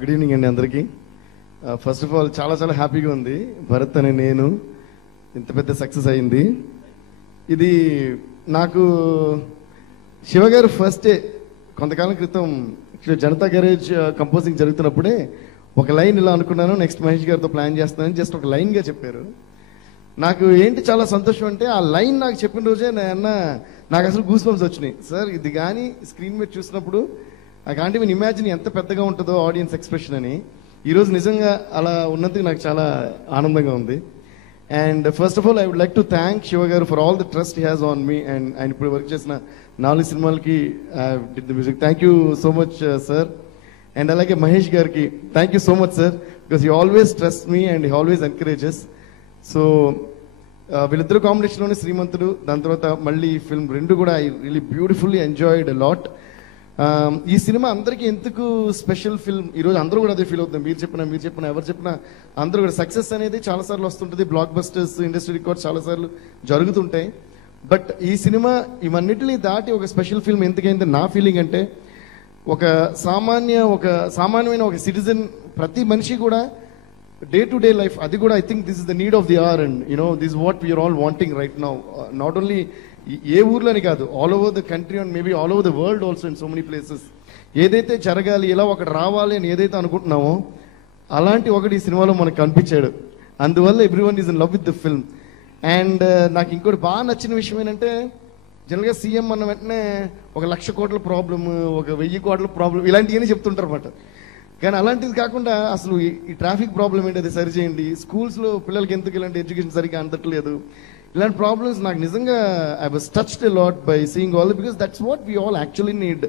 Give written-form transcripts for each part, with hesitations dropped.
Good evening అండి అందరికీ. First of all చాలా చాలా హ్యాపీగా ఉంది. భరత్ అనే నేను ఇంత పెద్ద సక్సెస్ అయింది. ఇది నాకు శివగారు ఫస్ట్ డే కొంతకాలం క్రితం జనతా గ్యారేజ్ కంపోజింగ్ జరుగుతున్నప్పుడే ఒక లైన్ ఇలా అనుకున్నాను, నెక్స్ట్ మహేష్ గారితో ప్లాన్ చేస్తానని జస్ట్ ఒక లైన్గా చెప్పారు. నాకు ఏంటి చాలా సంతోషం అంటే ఆ లైన్ నాకు చెప్పిన రోజే నాకు అసలు గూస్ బంప్స్ వచ్చినాయి. సార్ ఇది కానీ స్క్రీన్ మీద చూసినప్పుడు ఐ కాంట్ ఈవెన్ ఇమాజిన్ ఎంత పెద్దగా ఉంటుందో ఆడియన్స్ ఎక్స్ప్రెషన్ అని. ఈరోజు నిజంగా అలా ఉన్నందుకు నాకు చాలా ఆనందంగా ఉంది. And first of all I would like to thank Shiva garu for all the trust he has on me. And ఆయన ఇప్పుడు వర్క్ చేసిన 4 సినిమాలకి did the music. Thank you so much sir. And అలాగే మహేష్ గారికి thank you so much sir, because he always trust me and he always encourages. So వీళ్ళిద్దరు కాంబినేషన్లోనే శ్రీమంతుడు, దాని తర్వాత మళ్ళీ ఈ ఫిల్మ్ రెండు కూడా I really beautifully enjoyed a lot. ఈ సినిమా అందరికీ ఎందుకు స్పెషల్ ఫిల్మ్, ఈరోజు అందరూ కూడా అదే ఫీల్ అవుతుంది. మీరు చెప్పినా ఎవరు చెప్పినా అందరూ కూడా సక్సెస్ అనేది చాలాసార్లు వస్తుంటుంది, బ్లాక్ బస్టర్స్ ఇండస్ట్రీ రికార్డ్స్ చాలాసార్లు జరుగుతుంటాయి. బట్ ఈ సినిమా ఇవన్నిటిని దాటి ఒక స్పెషల్ ఫిల్మ్ ఎందుకైంది నా ఫీలింగ్ అంటే, ఒక సామాన్యమైన ఒక సిటిజన్, ప్రతి మనిషి కూడా డే టు డే లైఫ్, అది కూడా I think this is the need of the hour. And you know this what we are all wanting right now. Not only ఏ ఊర్లోని కాదు, all over the country and maybe all over the world also in so many places. ఏదైతే జరగాలి, ఇలా ఒకటి రావాలి అని ఏదైతే అనుకుంటున్నామో అలాంటి ఒకటి ఈ సినిమాలో మనకు కనిపించాడు. అందువల్ల everyone is in love with the film. And నాకు ఇంకోటి బాగా నచ్చిన విషయం ఏంటంటే, జనరల్గా సీఎం అన్న వెంటనే 1,00,000 కోట్ల ప్రాబ్లమ్, 1,000 కోట్ల ప్రాబ్లం ఇలాంటివన్నీ చెప్తుంటారు అన్నమాట. కానీ అలాంటిది కాకుండా అసలు ఈ ట్రాఫిక్ ప్రాబ్లం ఏంటి, అది సరిచేయండి, స్కూల్స్లో పిల్లలకి ఎందుకు ఇలాంటి ఎడ్యుకేషన్ సరిగ్గా అందట్లేదు, ఇలాంటి ప్రాబ్లమ్స్ నాకు నిజంగా I was touched a lot by seeing all, because that's what we all actually need.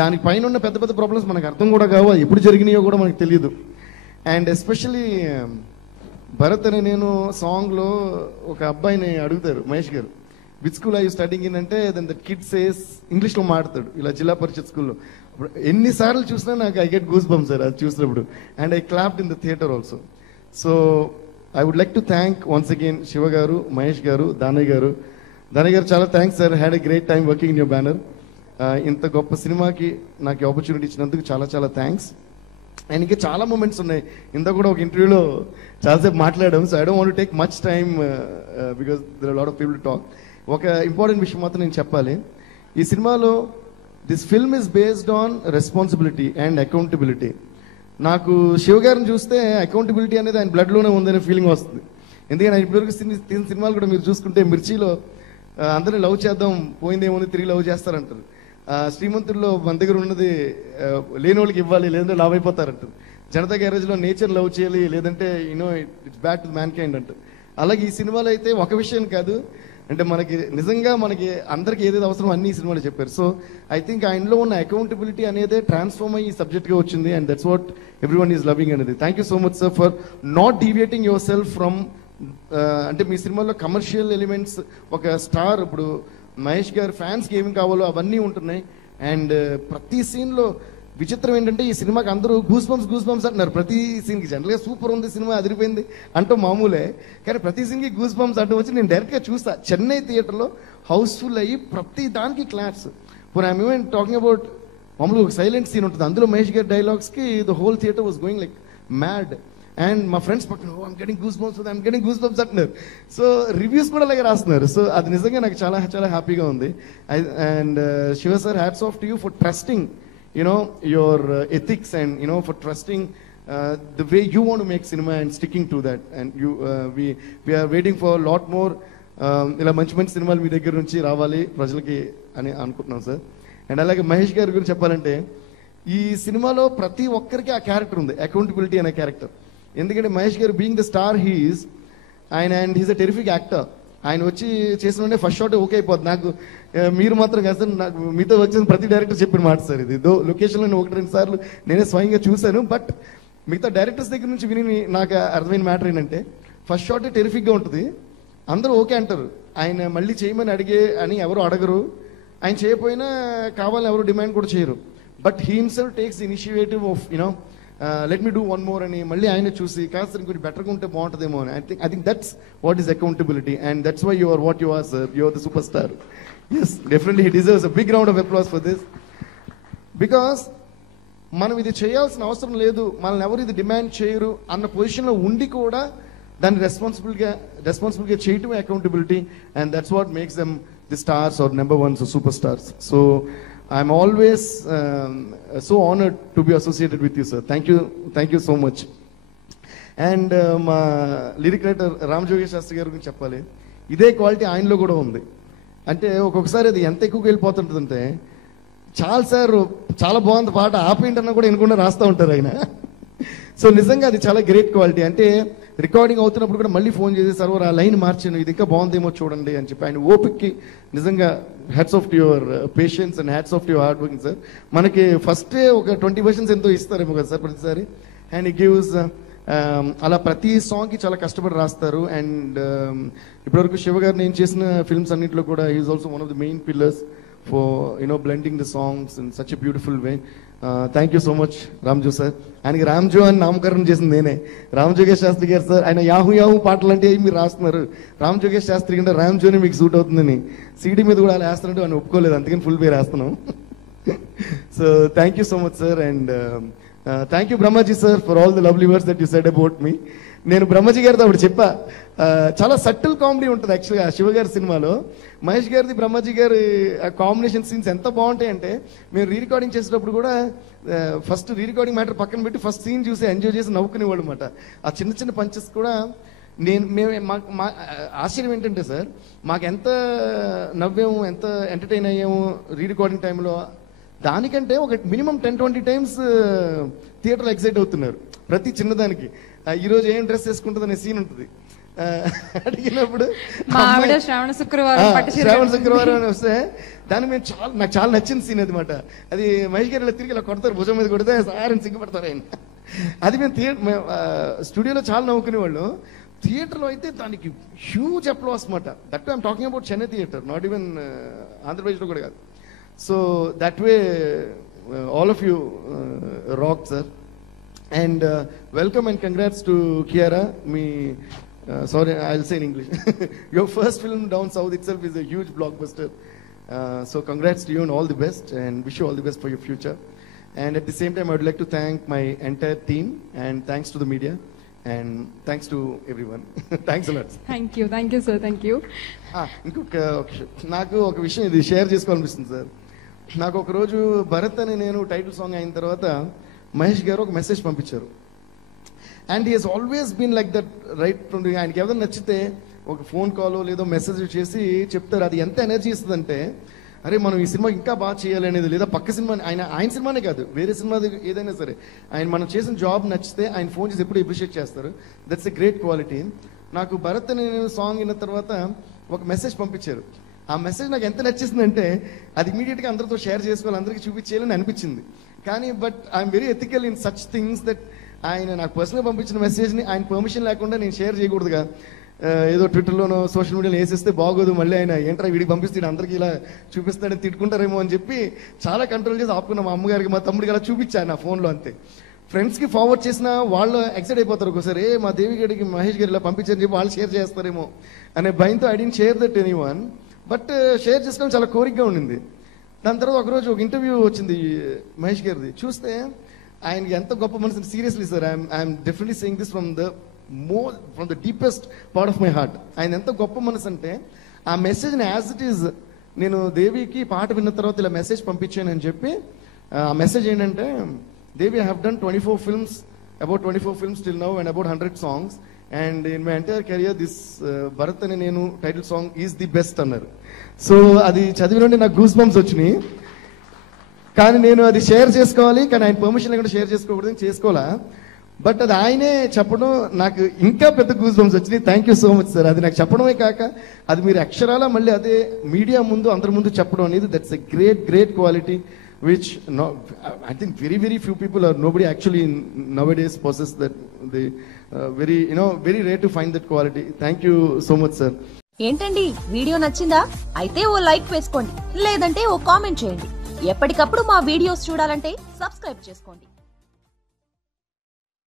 దాని పైన ఉన్న పెద్ద పెద్ద ప్రాబ్లమ్స్ మనకు అర్థం కూడా కావు, ఎప్పుడు జరిగినాయో కూడా మనకు తెలియదు. అండ్ ఎస్పెషల్లీ భరత్ అనే నేను సాంగ్లో ఒక అబ్బాయిని అడుగుతారు Mahesh garu, which school I you studying in అంటే, దెన్ దట్ కిడ్ సేస్, ఇంగ్లీష్లో మాట్లాడతాడు ఇలా జిల్లా పరిషత్ స్కూల్లో. ఎన్నిసార్లు చూసినా నాకు I get goose bumps sir అది చూసినప్పుడు. And I clapped in the theatre also. So I would like to thank once again Shiva garu, Mahesh garu, Danayya garu చాలా thanks sir. Had a great time working in your banner. ఇంత గొప్ప సినిమాకి నాకు ఆపర్చునిటీ ఇచ్చినందుకు చాలా చాలా థ్యాంక్స్. అండ్ ఇంకా చాలా మూమెంట్స్ ఉన్నాయి. ఇంత కూడా ఒక ఇంటర్వ్యూలో చాలాసేపు మాట్లాడాం, so I don't want to take much time because there are lot of people to talk. ఒక ఇంపార్టెంట్ విషయం మాత్రం నేను చెప్పాలి. ఈ సినిమాలో this film is based on responsibility and accountability. నాకు శివ గారిని చూస్తే అకౌంటబిలిటీ అనేది ఆయన బ్లడ్లోనే ఉందనే ఫీలింగ్ వస్తుంది. ఎందుకంటే ఆయన ఇప్పటివరకు తీసిన సినిమాలు కూడా మీరు చూసుకుంటే, మిర్చిలో అందరినీ లవ్ చేద్దాం, పోయిందేముంది తిరిగి లవ్ చేస్తారంటారు. శ్రీమంతుల్లో మన దగ్గర ఉన్నది లేని వాళ్ళకి ఇవ్వాలి, లేదంటే లవ్ అయిపోతారంటారు. జనతా గ్యారేజ్లో నేచర్ లవ్ చేయాలి, లేదంటే you know it's back to man kind అంటారు. అలాగే ఈ సినిమాలో అయితే ఒక విషయం కాదు, అంటే మనకి నిజంగా మనకి అందరికి ఏదైతే అవసరం అన్ని ఈ సినిమాలో చెప్పారు. సో ఐ థింక్ ఆయనలో ఉన్న అకౌంటబిలిటీ అనేది ట్రాన్స్ఫార్మ్ అయ్యి సబ్జెక్ట్గా వచ్చింది. And that's what everyone is loving అనేది. Thank you so much sir for not deviating yourself from, అంటే మీ సినిమాలో కమర్షియల్ ఎలిమెంట్స్, ఒక స్టార్, ఇప్పుడు మహేష్ గారు ఫ్యాన్స్కి ఏమి కావాలో అవన్నీ ఉంటున్నాయి. అండ్ ప్రతి సీన్లో విచిత్రం ఏంటంటే, ఈ సినిమాకి అందరూ గూస్ బంప్స్ అంటున్నారు ప్రతి సీన్కి. జనరల్గా సూపర్ ఉంది సినిమా, అదిరిపోయింది అంటూ మామూలే, కానీ ప్రతి సీన్కి గూస్ బంప్స్ అంటూ వచ్చి నేను డైరెక్ట్గా చూస్తా. చెన్నై థియేటర్లో హౌస్ఫుల్ అయ్యి ప్రతి దానికి claps. For I'm even talking about మామూలుగా ఒక సైలెంట్ సీన్ ఉంటుంది, అందులో మహేష్ గారి డైలాగ్స్కి the whole theatre was going like mad. And మా ఫ్రెండ్స్ పక్కన ఐమ్ గెటింగ్ గూస్ బంప్స్ అంటున్నారు. సో రివ్యూస్ కూడా అలాగే రాస్తున్నారు. సో అది నిజంగా నాకు చాలా చాలా హ్యాపీగా ఉంది. And Shiva sir, hats off to you for trusting your ethics, and for trusting the way you want to make cinema and sticking to that. And we are waiting for a lot more ila manchi సినిమాలు మీ దగ్గర నుంచి రావాలి ప్రజలకి అని అనుకుంటున్నాం sir. And అలాగే మహేష్ గారి గురించి చెప్పాలంటే, ఈ సినిమాలో ప్రతి ఒక్కరికి ఆ క్యారెక్టర్ ఉంది, అకౌంటబిలిటీ అనే క్యారెక్టర్. ఎందుకంటే Mahesh garu being the star he's, and he's a terrific actor. ఆయన వచ్చి చేసిన ఫస్ట్ షాట్ ఓకే అయిపోద్ది. నాకు మీరు మాత్రం కాదు సార్, నాకు మీతో వచ్చిన ప్రతి డైరెక్టర్ చెప్పిన మాట సార్ ఇది. లొకేషన్లో 1-2 సార్లు నేనే స్వయంగా చూశాను. బట్ మిగతా డైరెక్టర్స్ దగ్గర నుంచి విని నాకు అర్థమైన మ్యాటర్ ఏంటంటే, ఫస్ట్ షాట్ టెరిఫిక్గా ఉంటుంది, అందరూ ఓకే అంటారు, ఆయన మళ్ళీ చేయమని అడిగే అని ఎవరు అడగరు, ఆయన చేయకపోయినా కావాలని ఎవరు డిమాండ్ కూడా చేయరు. But he himself takes initiative of let me do one more అని మళ్ళీ ఆయన చూసి కాదు సార్ ఇంకొంచెం బెటర్గా ఉంటే బాగుంటుందేమో అని I think that's what is accountability and that's why you are what you are sir you are the super star. Yes, definitely he deserves a big round of applause for this. Because మనం ఇది చేయాల్సిన అవసరం లేదు, మనల్ని ఎవరు ఇది demand చేయరు అన్న పొజిషన్లో ఉండి కూడా దాన్ని రెస్పాన్సిబుల్గా చేయటమే accountability. And that's what makes them the stars or number ones or super stars. So I'm always so honoured to be associated with you sir. Thank you so much. And మా lyric writer Ram జోగేష్ శాస్త్రి గారి గురించి చెప్పాలి. ఇదే quality ఆయనలో కూడా ఉంది. అంటే ఒక్కొక్కసారి అది ఎంత ఎక్కువగా వెళ్ళిపోతుంటుందంటే చాలా సార్ చాలా బాగుంది పాట ఆపేంటన్నా కూడా వినకుండా రాస్తూ ఉంటారు ఆయన. సో నిజంగా అది చాలా గ్రేట్ క్వాలిటీ. అంటే రికార్డింగ్ అవుతున్నప్పుడు కూడా మళ్ళీ ఫోన్ చేసి సర్వర్ ఆ లైన్ మార్చాను, ఇది ఇంకా బాగుందేమో చూడండి అని చెప్పి ఆయన ఓపిక్కి నిజంగా hats off to your patience and hats off to your hard working sir. మనకి ఫస్టే ఒక 20 versions ఎంతో ఇస్తారేమో కదా సార్ ప్రతిసారి. అండ్ ఇట్ గివ్స్ అలా ప్రతి సాంగ్కి చాలా కష్టపడి రాస్తారు. అండ్ ఇప్పటివరకు శివ గారు నేను చేసిన ఫిల్మ్స్ అన్నింటిలో కూడా is also one of the main pillars for blending the songs in such a beautiful way. Thank you so much రామ్జో sir. ఆయనకి రామ్జో అని నామకరణం చేసింది నేనే. రామ్ జోగేష్ శాస్త్రి గారు సార్ ఆయన యాహూ పాటలు అంటే మీరు రాస్తున్నారు, రామ్ జోగేష్ శాస్త్రి కంటే రామ్జోని మీకు సూట్ అవుతుందని సీడీ మీద కూడా అలా వేస్తున్నట్టు ఆయన ఒప్పుకోలేదు, అందుకని ఫుల్ పేరు వేస్తున్నాం. So thank you so much sir. And thank you Brahmaji sir for all the lovely words that you said about me. నేను బ్రహ్మజీ గారితో అప్పుడు చెప్పా, చాలా సటిల్ కామెడీ ఉంటుంది యాక్చువల్గా శివ గారి సినిమాలో. మహేష్ గారిది బ్రహ్మజీ గారి కాంబినేషన్ సీన్స్ ఎంత బాగుంటాయంటే మేము రీ రికార్డింగ్ చేసేటప్పుడు కూడా ఫస్ట్ రీ రికార్డింగ్ మ్యాటర్ పక్కన పెట్టి ఫస్ట్ సీన్ చూసి ఎంజాయ్ చేసి నవ్వుకునేవాళ్ళు అనమాట. ఆ చిన్న చిన్న పంచెస్ కూడా మా ఆశ్చర్యం ఏంటంటే సార్ మాకు ఎంత నవ్వాము ఎంత ఎంటర్టైన్ అయ్యాము రీ రికార్డింగ్ టైంలో, దానికంటే ఒక మినిమం 10-20 times థియేటర్లో ఎక్సైట్ అవుతున్నారు ప్రతి చిన్నదానికి. ఈరోజు ఏం డ్రెస్ వేసుకుంటుంది అనే సీన్ ఉంటుంది అడిగినప్పుడు శ్రావణ శుక్రవారం అని వస్తే దాన్ని మేము నాకు చాలా నచ్చిన సీన్ అది మాట. అది మహేష్ గారు ఇలా తిరిగి ఇలా కొడతారు, భుజం మీద కొడితే సారని సిగ్గుపడతారు ఆయన. అది మేము స్టూడియోలో చాలా నవ్వుకునేవాళ్ళు, థియేటర్లో అయితే దానికి హ్యూజ్ అప్లాస్ మాట. That I'm talking about Chennai theatre, not even ఆంధ్రప్రదేశ్లో కూడా కాదు. So that way all of you rock sir. And welcome and congrats to Kiara. Sorry, I'll say in English. Your first film down south itself is a huge blockbuster. So congrats to you and all the best, and wish you all the best for your future. And at the same time, I would like to thank my entire team, and thanks to the media, and thanks to everyone. Thanks a lot. Thank you sir, thank you. నాకు ఒక విషయం ఇది share చేసుకోవాలనిపిస్తుంది sir. నాకు ఒక రోజు భరత్ అని నేను title song అయిన తర్వాత మహేష్ గారు ఒక మెసేజ్ పంపించారు. And he has always been like that right from the. ఆయనకి ఏదైనా నచ్చితే ఒక ఫోన్ కాల్ లేదో మెసేజ్ చేసి చెప్తారు. అది ఎంత ఎనర్జీ ఇస్తుందంటే అరే మనం ఈ సినిమా ఇంకా బాగా చేయాలి అనేది, లేదా పక్క సినిమా ఆయన సినిమానే కాదు వేరే సినిమా ఏదైనా సరే ఆయన మనం చేసిన జాబ్ నచ్చితే ఆయన ఫోన్ చేసి ఎప్పుడు అప్రిషియేట్ చేస్తారు. That's a great quality. నాకు భరత్ అని నేను సాంగ్ విన్న తర్వాత ఒక మెసేజ్ పంపించారు. ఆ మెసేజ్ నాకు ఎంత నచ్చేసిందంటే అది ఇమీడియట్గా అందరితో షేర్ చేసుకోవాలి, అందరికీ చూపించేయాలని అనిపించింది. కానీ but I'm very ethical in such things that ఆయన నాకు పర్సనల్గా పంపించిన మెసేజ్ని ఆయన పర్మిషన్ లేకుండా నేను షేర్ చేయకూడదుగా. ఏదో ట్విట్టర్లోనో సోషల్ మీడియాలో వేసేస్తే బాగోదు, మళ్ళీ ఆయన ఏంట్రా వీడికి పంపిస్తాడు అందరికీ ఇలా చూపిస్తాడని తిట్టుకుంటారేమో అని చెప్పి చాలా కంట్రోల్ చేసి ఆపుకున్నా. మా అమ్మగారికి మా తమ్ముడికి అలా చూపించాను నా ఫోన్లో అంతే. ఫ్రెండ్స్కి ఫార్వర్డ్ చేసిన వాళ్ళు ఎక్సైట్ అయిపోతారు ఒకసారి, మా దేవి గడికి మహేష్ గారు ఇలా పంపించారని చెప్పి వాళ్ళు షేర్ చేస్తారేమో అనే భయంతో I don't share that anyone. But share చేసుకోవడం చాలా కోరికగా ఉండింది. దాని తర్వాత ఒకరోజు ఒక ఇంటర్వ్యూ వచ్చింది మహేష్ గారిది, చూస్తే ఆయనకి ఎంత గొప్ప మనసు. Seriously sir, I'm definitely saying this from the deepest part of my heart. ఆయన ఎంత గొప్ప మనసు అంటే ఆ మెసేజ్ని యాజ్ ఇట్ ఈజ్ నేను దేవికి పాట విన్న తర్వాత ఇలా మెసేజ్ పంపించాను అని చెప్పి ఆ మెసేజ్ ఏంటంటే, Devi I have done 24 films, about 24 films till now and about 100 songs. And in my entire career, this Bharat అని నేను title song is the best అన్నారు. సో అది చదివినంటే నాకు గూస్ బంప్స్ వచ్చినాయి. కానీ నేను అది షేర్ చేసుకోవాలి, కానీ ఆయన పర్మిషన్ లేకుండా షేర్ చేసుకోకూడదు, చేసుకోవాలా. బట్ అది ఆయనే చెప్పడం నాకు ఇంకా పెద్ద గూస్ బంప్స్ వచ్చినాయి. Thank you so much sir. అది నాకు చెప్పడమే కాక అది మీరు అక్షరాల మళ్ళీ అదే మీడియా ముందు అందరి ముందు చెప్పడం అనేది that's a great quality which I think very few people or nobody actually nowadays possess that. They very rare to find that quality. Thank you so much sir. ఏంటండి వీడియో నచ్చిందా? అయితే ఓ లైక్ వేసుకోండి, లేదంటే ఓ కామెంట్ చేయండి. ఎప్పటికప్పుడు మా videos చూడాలంటే subscribe చేసుకోండి.